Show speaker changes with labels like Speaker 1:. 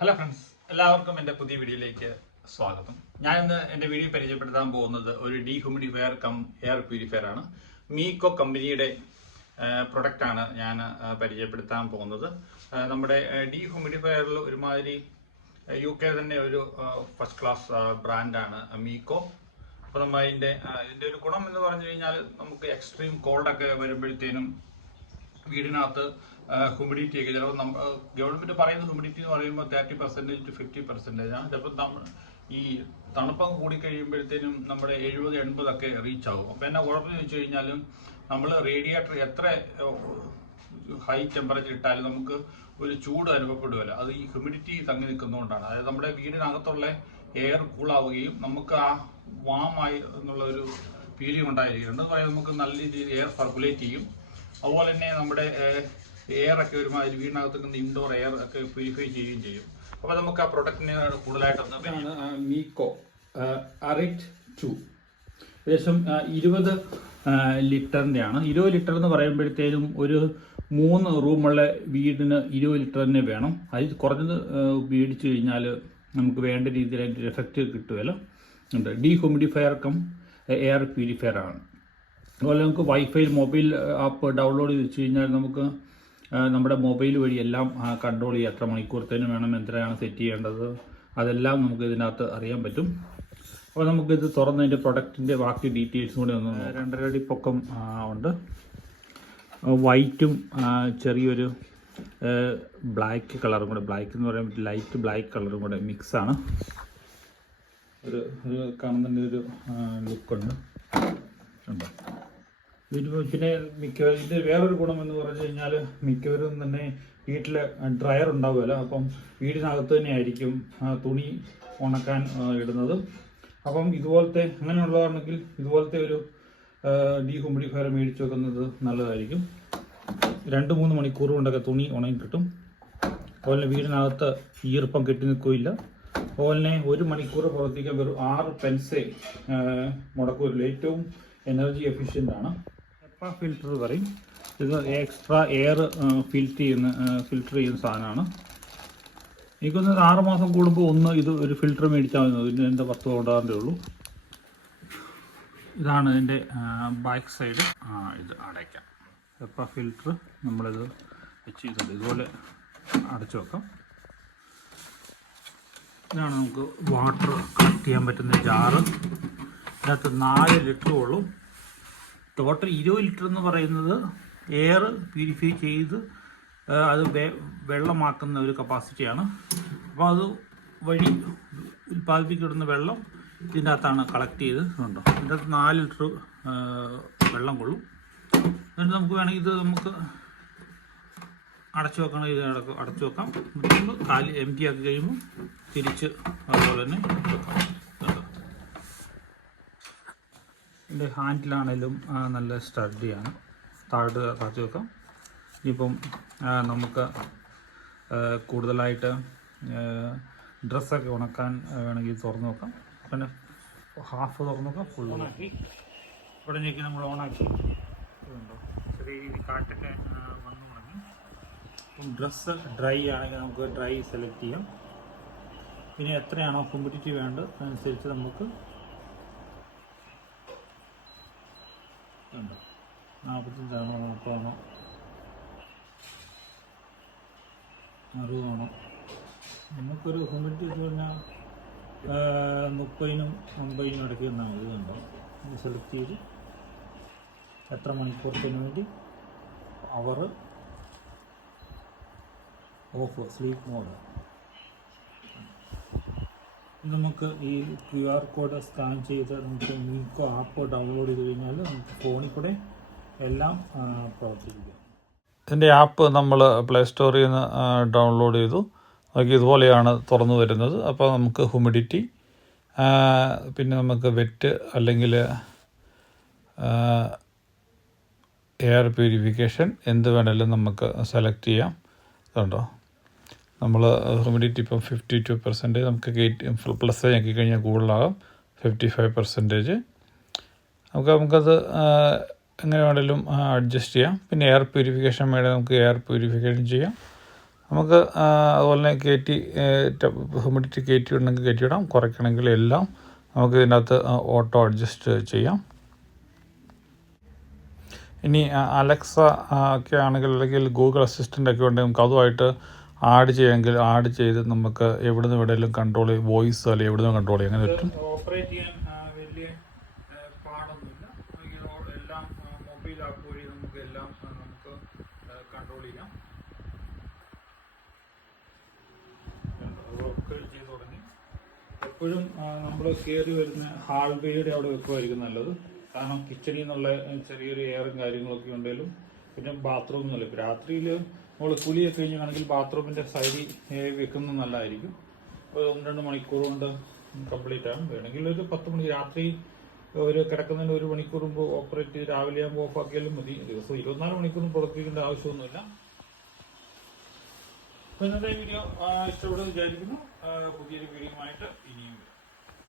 Speaker 1: Hello friends എല്ലാവർക്കും എന്റെ പുതിയ വീഡിയോയിലേക്ക് സ്വാഗതം. ഞാൻ ഇന്ന് എന്റെ വീഡിയോ പരിചയപ്പെടുത്താൻ പോകുന്നത് ഒരു ഡീഹ്യൂമിഡിഫയർ കം എയർ പ്യൂരിഫയർ ആണ്. മീക്കോ കമ്പനിയുടെ പ്രൊഡക്റ്റാണ് ഞാൻ പരിചയപ്പെടുത്താൻ പോകുന്നത്. നമ്മുടെ ഡീഹ്യൂമിഡിഫയറിൽ ഒരുമാതിരി യു കെ തന്നെ ഒരു ഫസ്റ്റ് ക്ലാസ് ബ്രാൻഡാണ് മീക്കോ അപ്പോൾ നമ്മൾ അതിന്റെ ഇതിന്റെ ഒരു ഗുണം എന്ന് പറഞ്ഞു കഴിഞ്ഞാൽ നമുക്ക് എക്സ്ട്രീം കോൾഡൊക്കെ വരുമ്പോഴത്തേനും വീടിനകത്ത് ഹ്യൂമിഡിറ്റി ഒക്കെ ചിലപ്പോൾ ഗവൺമെന്റ് പറയുന്ന ഹ്യൂമിഡിറ്റി എന്ന് പറയുമ്പോൾ thirty percentage to fifty percentage ആണ് ചിലപ്പോൾ ഈ തണുപ്പം കൂടി കഴിയുമ്പോഴത്തേനും നമ്മുടെ എഴുപത് എൺപതൊക്കെ റീച്ച് ആകും അപ്പോൾ എന്നാ കുഴപ്പമെന്ന് ചോദിച്ചു കഴിഞ്ഞാലും നമ്മൾ റേഡിയേറ്റർ എത്ര ഹൈ ടെമ്പറേച്ചർ ഇട്ടാലും നമുക്ക് ഒരു ചൂട് അനുഭവപ്പെടുകയില്ല അത് ഈ ഹ്യൂമിഡിറ്റി തങ്ങി നിൽക്കുന്നതുകൊണ്ടാണ് അതായത് നമ്മുടെ വീടിനകത്തുള്ള എയർ കൂളാവുകയും നമുക്ക് ആ വാമായി എന്നുള്ള ഒരു ഫീലിംഗ് ഉണ്ടായിരിക്കും. എന്ന് പറയുന്നത് നമുക്ക് നല്ല രീതിയിൽ എയർ സർക്കുലേറ്റ് ചെയ്യും. അതുപോലെ തന്നെ നമ്മുടെ എയർ ഒക്കെ ഒരുമാതിരി വീടിനകത്ത് നിന്ന് ഇൻഡോർ എയർ ഒക്കെ പ്യൂരിഫൈ ചെയ്യുകയും ചെയ്യും. അപ്പോൾ നമുക്ക് ആ പ്രൊഡക്റ്റിനെ കൂടുതലായിട്ടൊന്ന്
Speaker 2: ഇതാണ് മീക്കോ അറിറ്റ് ടു ഏകദേശം ഇരുപത് ലിറ്ററിന്റെ ആണ് ഇരുപത് ലിറ്റർ എന്ന് പറയുമ്പോഴത്തേനും ഒരു മൂന്ന് റൂമുള്ള വീടിന് ഇരുപത് ലിറ്റർ തന്നെ വേണം. അതിൽ കുറഞ്ഞത് മേടിച്ചു ഉപയോഗിച്ച് കഴിഞ്ഞാൽ നമുക്ക് വേണ്ട രീതിയിൽ അതിന്റെ എഫക്റ്റ് കിട്ടുമല്ലോ ഉണ്ട്. ഡീഹ്യൂമിഡിഫയർ കം എയർ പ്യൂരിഫയർ ആണ്. അതുപോലെ നമുക്ക് വൈഫൈ മൊബൈൽ ആപ്പ് ഡൗൺലോഡ് ചെയ്ത് വെച്ച് കഴിഞ്ഞാൽ നമുക്ക് നമ്മുടെ മൊബൈൽ വഴി എല്ലാം കൺട്രോൾ ചെയ്യാം. എത്ര മണിക്കൂറത്തേന് വേണം എത്രയാണ് സെറ്റ് ചെയ്യേണ്ടത് അതെല്ലാം നമുക്ക് ഇതിനകത്ത് അറിയാൻ പറ്റും. അപ്പോൾ നമുക്കിത് തുറന്നതിന്റെ പ്രൊഡക്റ്റിന്റെ ബാക്കി ഡീറ്റെയിൽസും കൂടി ഒന്ന് നോക്കാം. രണ്ടര അടി പൊക്കം ഉണ്ട്. വൈറ്റും ചെറിയൊരു ബ്ലാക്ക് കളറും കൂടെ. ബ്ലാക്ക് എന്ന് പറയാൻ പറ്റും ലൈറ്റ് ബ്ലാക്ക് കളറും കൂടെ മിക്സാണ് ഒരു ഒരു കാണുന്നതിന്റെ ഒരു ലുക്കുണ്ട് ഉണ്ടോ. പിന്നെ മിക്ക ഇത് വേറൊരു ഗുണം എന്ന് പറഞ്ഞു കഴിഞ്ഞാൽ മിക്കവരും തന്നെ വീട്ടിൽ ഡ്രയർ ഉണ്ടാവുമല്ലോ. അപ്പം വീടിനകത്ത് തന്നെ ആയിരിക്കും തുണി ഉണക്കാൻ ഇടുന്നത്. അപ്പം ഇതുപോലത്തെ അങ്ങനെയുള്ളതാണെങ്കിൽ ഇതുപോലത്തെ ഒരു ഡീഹ്യൂമിഡിഫയർ മേടിച്ചു വെക്കുന്നത് നല്ലതായിരിക്കും. രണ്ട് മൂന്ന് മണിക്കൂർ കൊണ്ടൊക്കെ തുണി ഉണങ്ങി കിട്ടും. അതുപോലെ വീടിനകത്ത് ഈർപ്പം കെട്ടി നിൽക്കുകയില്ല. അതുപോലെ ഒരു മണിക്കൂർ പ്രവർത്തിക്കാൻ വെറും ആറ് പെൻസേ മുടക്കൂരിൽ ഏറ്റവും എനർജി എഫിഷ്യന്റ് ആണ്. എപ്പ ഫിൽറ്റർ പറയും. ഇത് എക്സ്ട്രാ എയർ ഫിൽറ്റർ ചെയ്യുന്ന ഫിൽറ്റർ ചെയ്യുന്ന സാധനമാണ്. എനിക്കൊന്ന് ആറ് മാസം കൂടുമ്പോൾ ഒന്ന് ഇത് ഒരു ഫിൽറ്റർ മേടിച്ചാൽ മതി. ഇതിന് എന്റെ പത്ത് കൊണ്ടാകേ ഉള്ളൂ. ഇതാണ് ഇതിന്റെ ബാക്ക് സൈഡ് ഇത് അടയ്ക്കാം. എപ്പ ഫിൽറ്റർ നമ്മളിത് വെച്ച് ചെയ്തിട്ടുണ്ട് ഇതുപോലെ അടച്ചു വെക്കാം. ഇതാണ് നമുക്ക് വാട്ടർ കളക്ട് ചെയ്യാൻ പറ്റുന്ന ജാറ് ഇതിനകത്ത് നാല് ലിറ്റർ ഉള്ളൂ. ടോട്ടൽ ഇരുപത് ലിറ്റർ എന്ന് പറയുന്നത് എയർ പ്യൂരിഫൈ ചെയ്ത് അത് വെള്ളമാക്കുന്ന ഒരു കപ്പാസിറ്റിയാണ് അപ്പോൾ അത് വഴി ഉൽപ്പാദിപ്പിക്കപ്പെടുന്ന വെള്ളം ഇതിന്റെ അകത്താണ് കളക്ട് ചെയ്ത് ഉണ്ടോ? ഇതിന്റെ അകത്ത് നാല് ലിറ്റർ വെള്ളം കൊള്ളും. എന്നിട്ട് നമുക്ക് വേണമെങ്കിൽ ഇത് നമുക്ക് അടച്ചു വെക്കണം ഇത് അടച്ചു വെക്കാം. കാലി എം ടി ആക്കി കഴിയുമ്പോൾ തിരിച്ച് അതുപോലെ തന്നെ വെക്കാം കണ്ടോ? ഇതിന്റെ ഹാൻഡിലാണേലും നല്ല സ്റ്റഡിയാണ് താഴ്ത്ത് താഴ്ത്തി വെക്കാം. ആ, നമുക്ക് കൂടുതലായിട്ട് ഡ്രസ്സൊക്കെ ഉണക്കാൻ വേണമെങ്കിൽ തുറന്ന് നോക്കാം. പിന്നെ ഹാഫ് തുറന്ന് നോക്കാം ഫുൾ ഉണക്കി ഇവിടെ നമ്മൾ ഓണാക്കി ഇതുണ്ടോ? ചെറിയ ആ, വന്നു തുടങ്ങി അപ്പം ഡ്രസ്സ് ഡ്രൈ ആണെങ്കിൽ നമുക്ക് ഡ്രൈ സെലക്ട് ചെയ്യാം. പിന്നെ എത്രയാണോ ഹ്യൂമിഡിറ്റി വേണ്ടത് അതനുസരിച്ച് നമുക്ക് ഉണ്ടോ നാൽപ്പത്തഞ്ചാണോ മുപ്പതാണോ? അറുപതാണോ? നമുക്കൊരു ഹ്യൂമിഡിറ്റി എന്ന് പറഞ്ഞാൽ മുപ്പതിനും അമ്പതിനും ഇടയ്ക്ക് വന്നാൽ മതി കണ്ടോ. സെലക്ട് ചെയ്ത് എത്ര മണിക്കൂറത്തിന് വേണ്ടി അവർ ഓഫ് സ്ലീപ്പ് മോഡ് നമുക്ക് ഈ ക്യു ആർ കോഡ് സ്കാൻ ചെയ്ത് നമുക്ക് മീക്കോ ആപ്പ് ഡൗൺലോഡ് ചെയ്ത് കഴിഞ്ഞാൽ നമുക്ക് ഫോണിൽ കൂടെ എല്ലാം ആ, പ്രവർത്തിപ്പിക്കാം.
Speaker 3: ഇതിന്റെ ആപ്പ് നമ്മൾ പ്ലേ സ്റ്റോറിൽ നിന്ന് ഡൗൺലോഡ് ചെയ്തു. നോക്കി ഇതുപോലെയാണ് തുറന്നു വരുന്നത്. അപ്പോൾ നമുക്ക് ഹ്യൂമിഡിറ്റി പിന്നെ നമുക്ക് വെറ്റ് അല്ലെങ്കിൽ എയർ പ്യൂരിഫിക്കേഷൻ എന്ത് വേണമെങ്കിലും നമുക്ക് സെലക്ട് ചെയ്യാം. ഇതുണ്ടോ? നമ്മൾ ഹ്യൂമിഡിറ്റി ഇപ്പം ഫിഫ്റ്റി ടു പെർസെന്റേജ് നമുക്ക് കയറ്റി പ്ലസ് ആക്കി കഴിഞ്ഞാൽ കൂടുതലാകും. ഫിഫ്റ്റി ഫൈവ് പെർസെന്റേജ് നമുക്ക് നമുക്കത് എങ്ങനെ വേണമെങ്കിലും അഡ്ജസ്റ്റ് ചെയ്യാം. പിന്നെ എയർ പ്യൂരിഫിക്കേഷൻ വേണമെങ്കിൽ നമുക്ക് എയർ പ്യൂരിഫിക്കേഷൻ ചെയ്യാം. നമുക്ക് അതുപോലെ തന്നെ കയറ്റി ഹ്യൂമിഡിറ്റി കയറ്റി ഉണ്ടെങ്കിൽ കയറ്റിയിടാം കുറയ്ക്കണമെങ്കിൽ എല്ലാം നമുക്ക് ഇതിനകത്ത് ഓട്ടോ അഡ്ജസ്റ്റ് ചെയ്യാം. ഇനി അലക്സ ഒക്കെ ആണെങ്കിൽ അല്ലെങ്കിൽ ഗൂഗിൾ അസിസ്റ്റന്റ് ഒക്കെ ഉണ്ടെങ്കിൽ നമുക്ക് അതുമായിട്ട് ആഡ് ചെയ്യാമെങ്കിൽ ആഡ് ചെയ്ത് നമുക്ക് എവിടുന്ന് എവിടെയെങ്കിലും കൺട്രോൾ ചെയ്യും വോയിസ് അല്ലെങ്കിൽ എവിടുന്ന് കൺട്രോൾ ചെയ്യും? അങ്ങനെ പറ്റും
Speaker 2: എപ്പോഴും നമ്മൾ കയറി വരുന്ന ഹാൾവേയുടെ അവിടെ വെക്കുമായിരിക്കും നല്ലത്. കാരണം കിച്ചണിൽ നിന്നുള്ള ചെറിയൊരു എയറും കാര്യങ്ങളൊക്കെ ഉണ്ടെങ്കിലും പിന്നെ ബാത്റൂം ഇപ്പം രാത്രിയിൽ നമ്മൾ കുളിയൊക്കെ കഴിഞ്ഞാണെങ്കിൽ ബാത്റൂമിന്റെ സൈഡിൽ വെക്കുന്നത് നല്ലതായിരിക്കും. ഒരു ഒന്ന് രണ്ട് മണിക്കൂർ കൊണ്ട് കംപ്ലീറ്റ് ആകും വേണമെങ്കിൽ ഒരു പത്ത് മണി രാത്രി ഒരു കിടക്കുന്നതിന് ഒരു മണിക്കൂർ മുമ്പ് ഓപ്പറേറ്റ് ചെയ്ത് രാവിലെ ആകുമ്പോൾ ഓഫ് ആക്കിയാലും മതി. ദിവസം ഇരുപത്തിനാല് മണിക്കൂറും പ്രവർത്തിക്കേണ്ട ആവശ്യമൊന്നുമില്ല. ഇന്നത്തെ വീഡിയോ ഇഷ്ടപ്പെടുമെന്ന് വിചാരിക്കുന്നു. പുതിയൊരു വീഡിയോ ആയിട്ട് പുതിയൊരു